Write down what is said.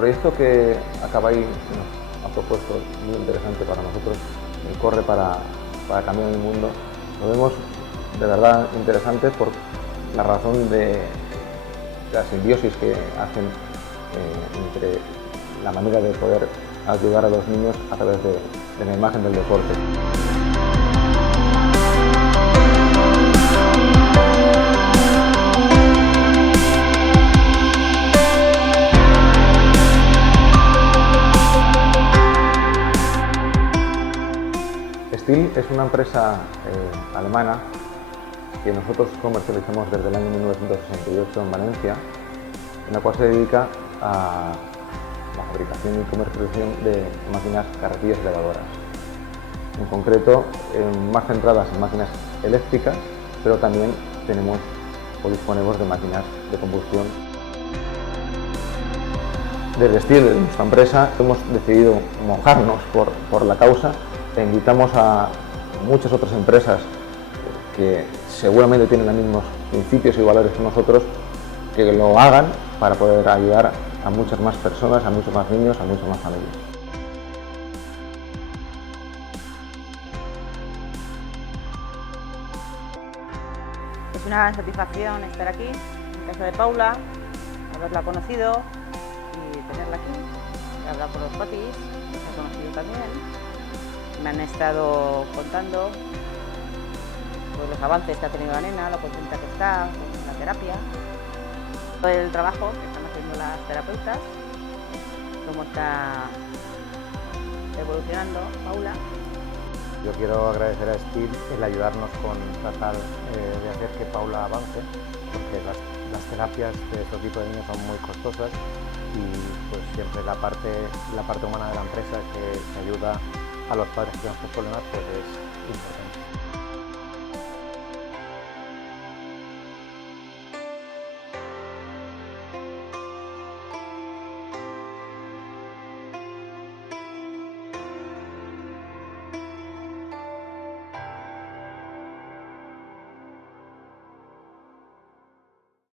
proyecto que Acabay nos ha propuesto es muy interesante para nosotros, el Corre para cambiar el mundo. Lo vemos de verdad interesante por la razón de la simbiosis que hacen entre la manera de poder ayudar a los niños a través de la imagen del deporte. STIHL es una empresa alemana que nosotros comercializamos desde el año 1968 en Valencia, en la cual se dedica a la fabricación y comercialización de máquinas carretillas elevadoras. En concreto, más centradas en máquinas eléctricas, pero también disponemos de máquinas de combustión. Desde STIHL, de nuestra empresa, hemos decidido mojarnos por la causa e invitamos a muchas otras empresas que seguramente tienen los mismos principios y valores que nosotros, que lo hagan para poder ayudar a muchas más personas, a muchos más niños, a muchas más familias. Es una gran satisfacción estar aquí, en casa de Paula, haberla conocido y tenerla aquí. He hablado con los papis, los he conocido también. Me han estado contando pues, los avances que ha tenido la nena, lo contenta que está con la terapia, todo el trabajo que están haciendo las terapeutas, cómo está evolucionando Paula. Yo quiero agradecer a STIHL el ayudarnos con tratar de hacer que Paula avance, porque las terapias de este tipo de niños son muy costosas y pues siempre la parte humana de la empresa que ayuda a los padres que tienen estos problemas pues es importante.